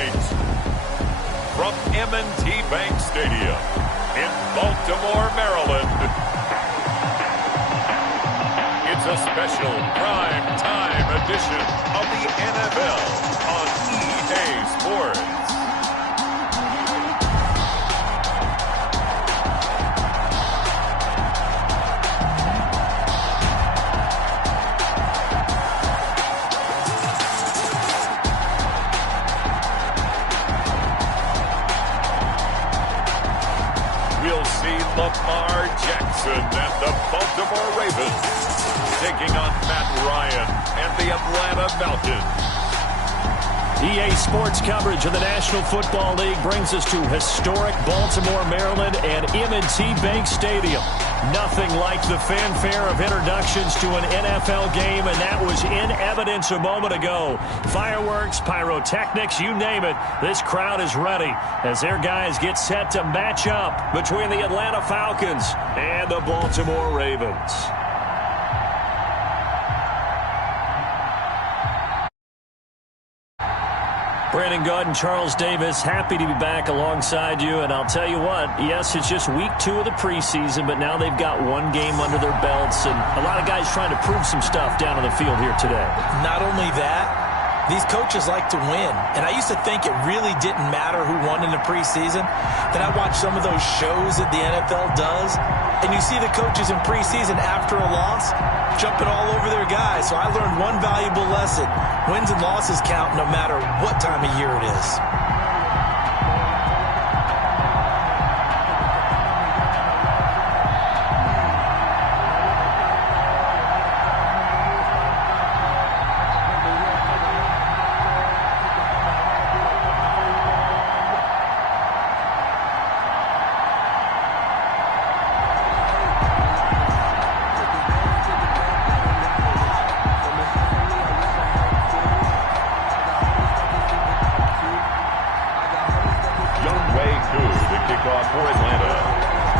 tonight, from M&T Bank Stadium in Baltimore, Maryland, it's a special prime time edition of the NFL on EA Sports. We'll see Lamar Jackson and the Baltimore Ravens taking on Matt Ryan and the Atlanta Falcons. EA Sports coverage of the National Football League brings us to historic Baltimore, Maryland, and M&T Bank Stadium. Nothing like the fanfare of introductions to an NFL game, and that was in evidence a moment ago. Fireworks, pyrotechnics, you name it. This crowd is ready as their guys get set to match up between the Atlanta Falcons and the Baltimore Ravens. Brandon Gaud and Charles Davis, happy to be back alongside you. And I'll tell you what, yes, it's just week 2 of the preseason, but now they've got one game under their belts. And a lot of guys trying to prove some stuff down on the field here today. Not only that, these coaches like to win. And I used to think it really didn't matter who won in the preseason. Then I watched some of those shows that the NFL does, and you see the coaches in preseason after a loss jumping all over their guys. So I learned one valuable lesson. Wins and losses count no matter what time of year it is.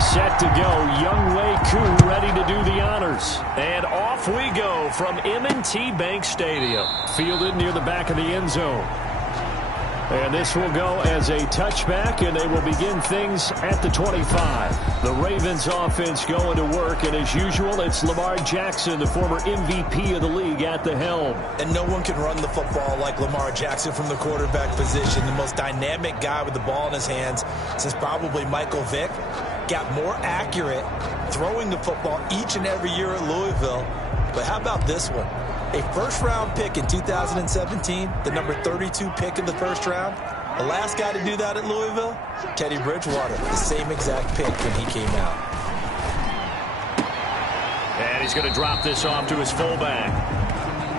Set to go, Young Wei Koo ready to do the honors. And off we go from M&T Bank Stadium. Fielded near the back of the end zone. And this will go as a touchback, and they will begin things at the 25. The Ravens offense going to work, and as usual, it's Lamar Jackson, the former MVP of the league, at the helm. And no one can run the football like Lamar Jackson from the quarterback position. The most dynamic guy with the ball in his hands since probably Michael Vick. Got more accurate throwing the football each and every year at Louisville. But how about this one? A first-round pick in 2017, the number 32 pick in the first round. The last guy to do that at Louisville, Teddy Bridgewater, the same exact pick when he came out. And he's going to drop this off to his fullback.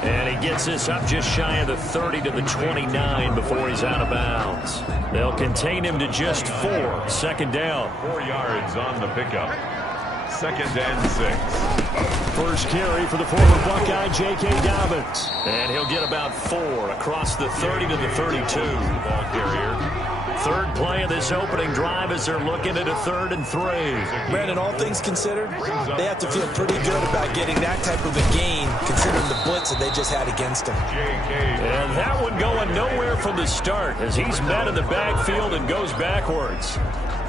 And he gets this up just shy of the 30 to the 29 before he's out of bounds. They'll contain him to just 4. Second down. 4 yards on the pickup. 2nd and 6. First carry for the former Buckeye, J.K. Dobbins. And he'll get about 4 across the 30 to the 32. Ball carrier. Third play of this opening drive as they're looking at a 3rd and 3. Brandon, all things considered, they have to feel pretty good about getting that type of a gain considering the blitz that they just had against them. And that one going nowhere from the start as he's met in the backfield and goes backwards.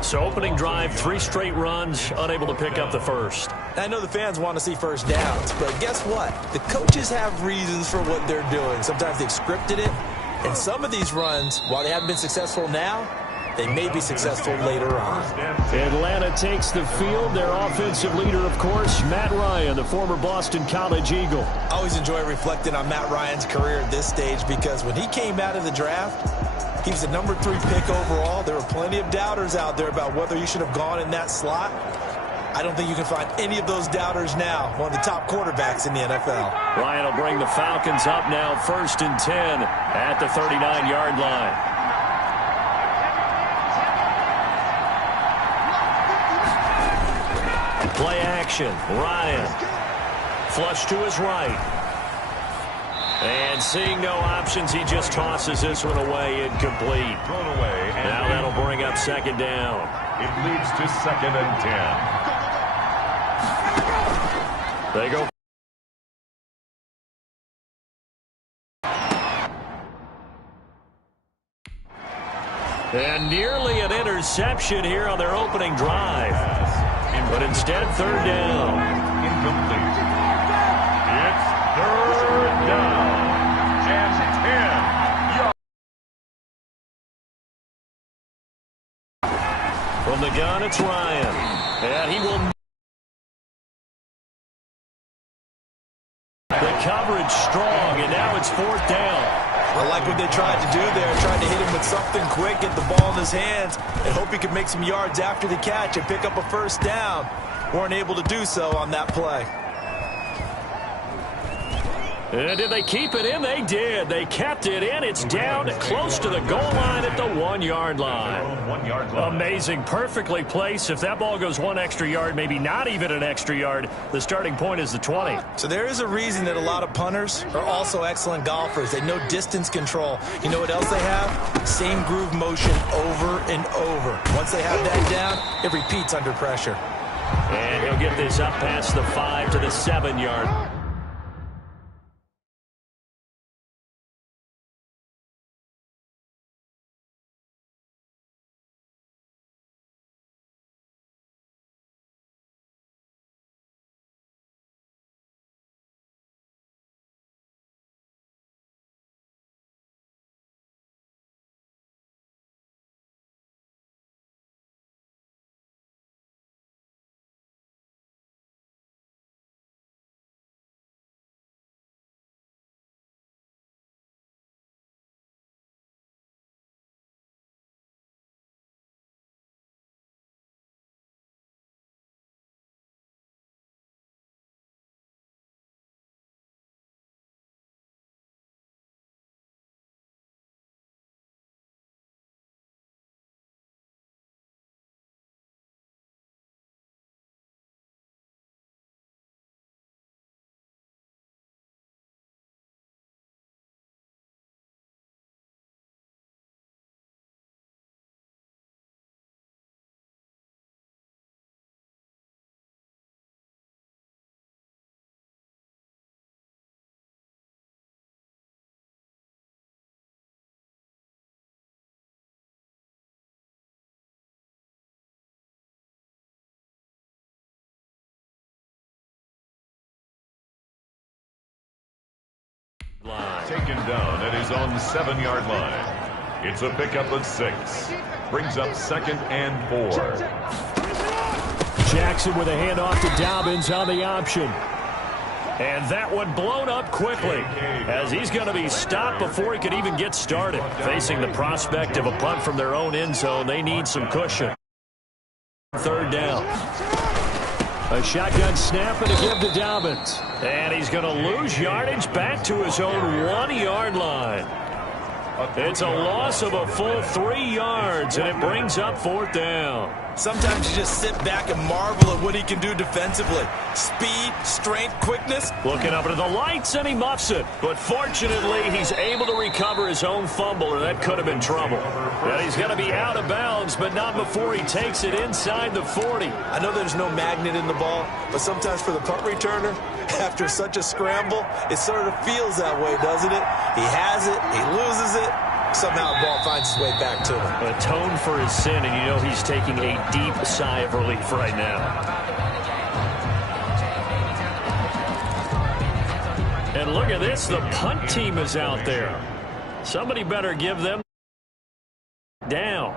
So opening drive, 3 straight runs, unable to pick up the first. I know the fans want to see first downs, but guess what? The coaches have reasons for what they're doing. Sometimes they've scripted it. And some of these runs, while they haven't been successful now, they may be successful later on. Atlanta takes the field. Their offensive leader, of course, Matt Ryan, the former Boston College Eagle. I always enjoy reflecting on Matt Ryan's career at this stage because when he came out of the draft, he was the number 3 pick overall. There were plenty of doubters out there about whether he should have gone in that slot. I don't think you can find any of those doubters now. One of the top quarterbacks in the NFL. Ryan will bring the Falcons up now, 1st and 10 at the 39-yard line. Play action. Ryan. Flush to his right. And seeing no options, he just tosses this one away, incomplete. Thrown away. Now that'll bring up 2nd down. It leads to 2nd and 10. They go. And nearly an interception here on their opening drive. But instead, third down. Incomplete. It's third down. And 10 yards. From the gun, it's Ryan. And he will. The coverage strong, and now it's fourth down. I like what they tried to do there. Tried to hit him with something quick, get the ball in his hands, and hope he could make some yards after the catch and pick up a first down. Weren't able to do so on that play. And did they keep it in? They did. They kept it in. It's down close to the goal line at the 1-yard line. 1 yard line. Amazing. Perfectly placed. If that ball goes 1 extra yard, maybe not even an extra yard, the starting point is the 20. So there is a reason that a lot of punters are also excellent golfers. They know distance control. You know what else they have? Same groove motion over and over. Once they have that down, it repeats under pressure. And he'll get this up past the 5 to the 7-yard. Taken down at his own 7-yard line. It's a pickup of 6. Brings up 2nd and 4. Jackson with a handoff to Dobbins on the option. And that one blown up quickly as he's going to be stopped before he could even get started. Facing the prospect of a punt from their own end zone, they need some cushion. Third down. A shotgun snap and a give to Dobbins. And he's going to lose yardage back to his own 1-yard line. It's a loss of a full 3 yards, and it brings up fourth down. Sometimes you just sit back and marvel at what he can do defensively. Speed, strength, quickness. Looking up into the lights, and he muffs it. But fortunately, he's able to recover his own fumble, or that could have been trouble. And he's going to be out of bounds, but not before he takes it inside the 40. I know there's no magnet in the ball, but sometimes for the punt returner, after such a scramble, it sort of feels that way, doesn't it? He has it, he loses it. Somehow the ball finds its way back to him. Atone for his sin, and you know he's taking a deep sigh of relief right now. And look at this, the punt team is out there. Somebody better give them down.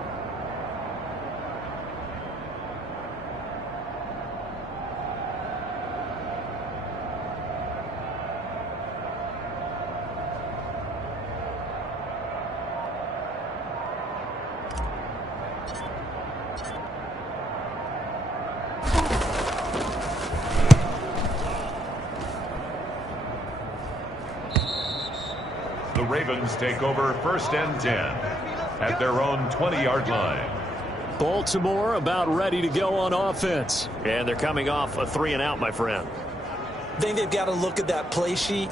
The Ravens take over 1st and 10 at their own 20-yard line. Baltimore about ready to go on offense. And they're coming off a 3-and-out, my friend. I think they've got to look at that play sheet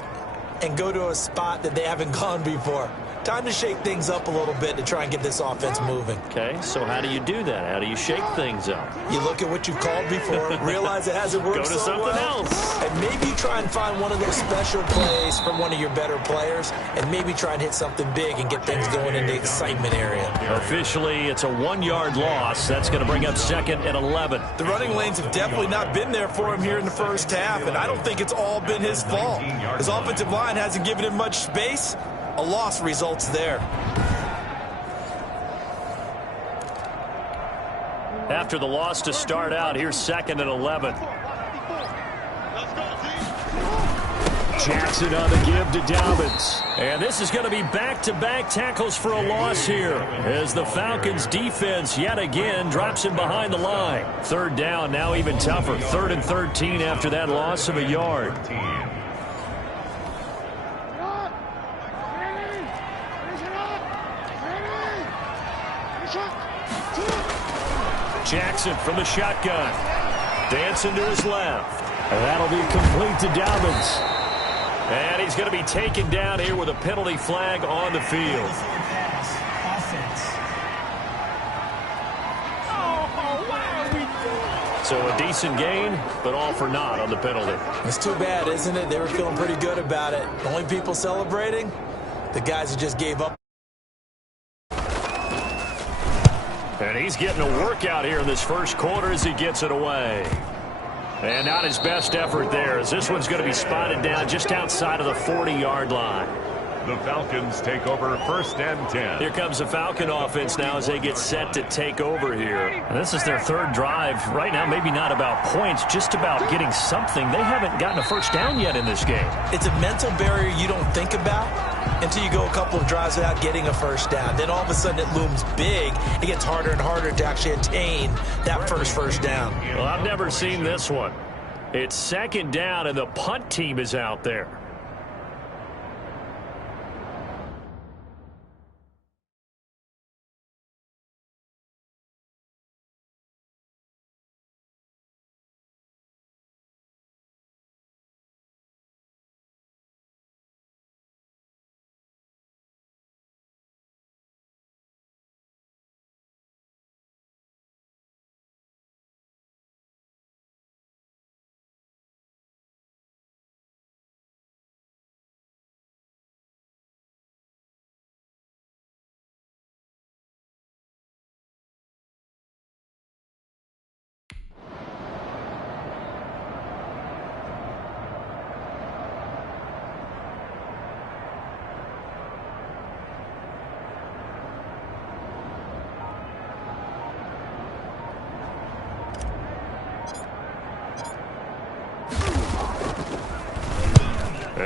and go to a spot that they haven't gone before. time to shake things up a little bit to try and get this offense moving. Okay, so how do you do that? How do you shake things up? You look at what you've called before, realize it hasn't worked Go to so something well, else. and maybe try and find one of those special plays from one of your better players, and maybe try and hit something big and get things going in the excitement area. Officially, it's a 1-yard loss. That's going to bring up 2nd and 11. The running lanes have definitely not been there for him here in the first half, and I don't think it's all been his fault. His offensive line hasn't given him much space. A loss results there. After the loss to start out, here's 2nd and 11. Jackson on the give to Dobbins. And this is going to be back-to-back tackles for a loss here as the Falcons defense yet again drops him behind the line. 3rd down, now even tougher. 3rd and 13 after that loss of a yard. Jackson from the shotgun. Dancing to his left. And that'll be complete to Dobbins. And he's going to be taken down here with a penalty flag on the field. So a decent gain, but all for naught on the penalty. It's too bad, isn't it? They were feeling pretty good about it. Only people celebrating, the guys who just gave up. And he's getting a workout here in this first quarter as he gets it away. And not his best effort there, as this one's going to be spotted down just outside of the 40-yard line. The Falcons take over 1st and 10. Here comes the Falcon offense now as they get set to take over here. And this is their 3rd drive. Right now, maybe not about points, just about getting something. They haven't gotten a first down yet in this game. It's a mental barrier you don't think about until you go a couple of drives without getting a first down. Then all of a sudden it looms big. It gets harder and harder to actually attain that first down. Well, I've never seen this one. It's 2nd down, and the punt team is out there.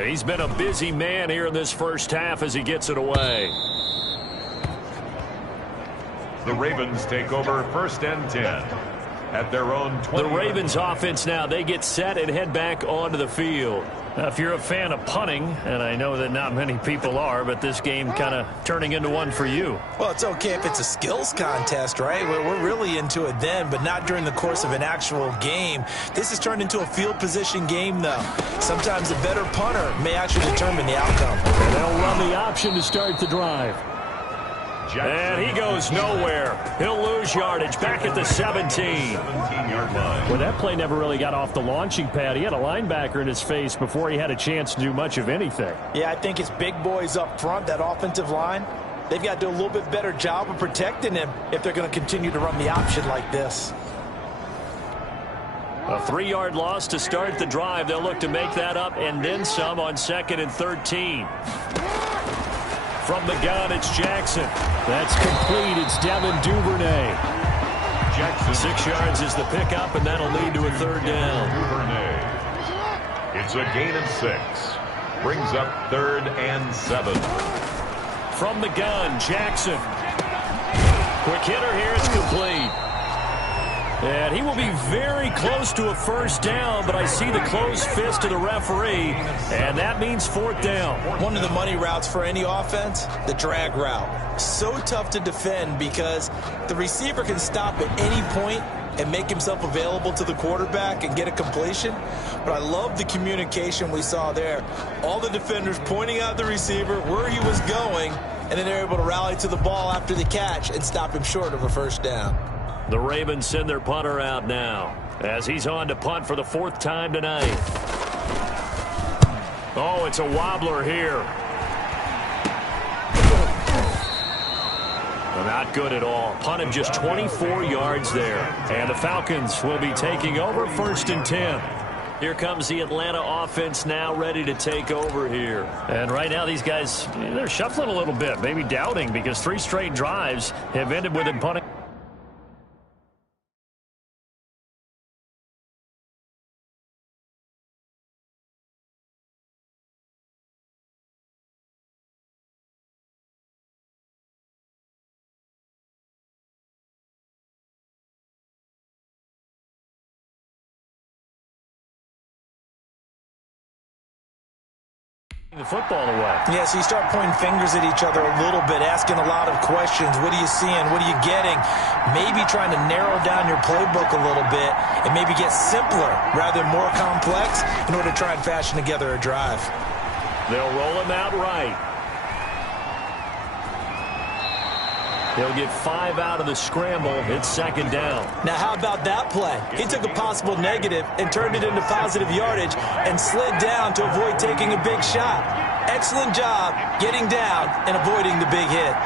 He's been a busy man here in this first half as he gets it away. The Ravens take over 1st and 10 at their own 20. The Ravens offense now, they get set and head back onto the field. Now, if you're a fan of punting, and I know that not many people are, but this game kind of turning into one for you. Well, it's okay if it's a skills contest, right? We're really into it then, but not during the course of an actual game. This has turned into a field position game, though. Sometimes a better punter may actually determine the outcome. And they'll run the option to start the drive. And he goes nowhere. He'll lose yardage back at the 17. Well, that play never really got off the launching pad. He had a linebacker in his face before he had a chance to do much of anything. Yeah, I think it's big boys up front, that offensive line. They've got to do a little bit better job of protecting him if they're going to continue to run the option like this. A 3-yard loss to start the drive. They'll look to make that up and then some on 2nd and 13. From the gun, it's Jackson. That's complete. It's Devin Duvernay. Jackson. 6 yards is the pickup, and that'll lead to a 3rd down. Duvernay. It's a gain of 6. Brings up 3rd and 7. From the gun, Jackson. Quick hitter here. It's complete. And he will be very close to a first down, but I see the closed fist of the referee, and that means 4th down. One of the money routes for any offense, the drag route. So tough to defend because the receiver can stop at any point and make himself available to the quarterback and get a completion. But I love the communication we saw there. All the defenders pointing out the receiver, where he was going, and then they're able to rally to the ball after the catch and stop him short of a first down. The Ravens send their punter out now as he's on to punt for the 4th time tonight. Oh, it's a wobbler here. Not good at all. Punt him just 24 yards there. And the Falcons will be taking over 1st and 10. Here comes the Atlanta offense now ready to take over here. And right now these guys, they're shuffling a little bit, maybe doubting, because 3 straight drives have ended with him punting. The football away. Yeah, so you start pointing fingers at each other a little bit, asking a lot of questions. What are you seeing? What are you getting? Maybe trying to narrow down your playbook a little bit and maybe get simpler rather than more complex in order to try and fashion together a drive. They'll roll him out right. He'll get 5 out of the scramble. It's 2nd down. Now, how about that play? He took a possible negative and turned it into positive yardage and slid down to avoid taking a big shot. Excellent job getting down and avoiding the big hit.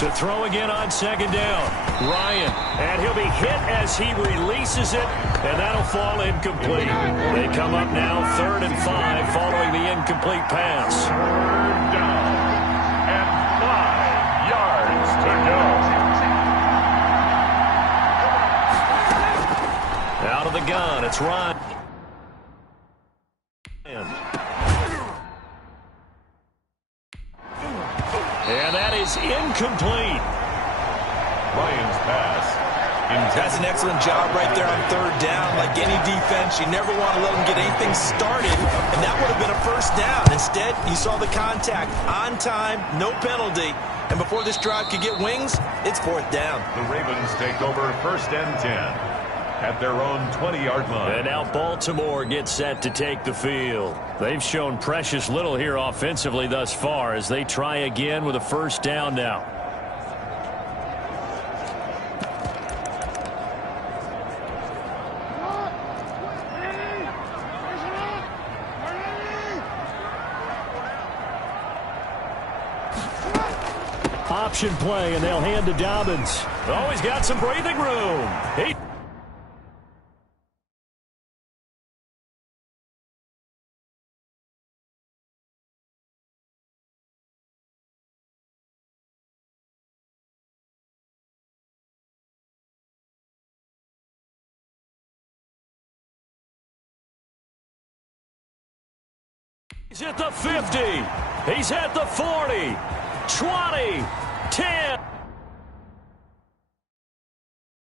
To throw again on 2nd down. Ryan, and he'll be hit as he releases it, and that'll fall incomplete. They come up now 3rd and 5 following the incomplete pass. 3rd down and 5 yards to go. Out of the gun, it's Ryan. And that is incomplete. Ryan's pass. That's an excellent job right there on 3rd down. Like any defense, you never want to let them get anything started, and that would have been a first down. Instead, you saw the contact on time, no penalty, and before this drive could get wings, it's 4th down. The Ravens take over 1st and 10 at their own 20-yard line. And now Baltimore gets set to take the field. They've shown precious little here offensively thus far as they try again with a 1st down now. Option play, and they'll hand to Dobbins. Oh, he's got some breathing room. He's at the 50. He's at the 40. 20. 10.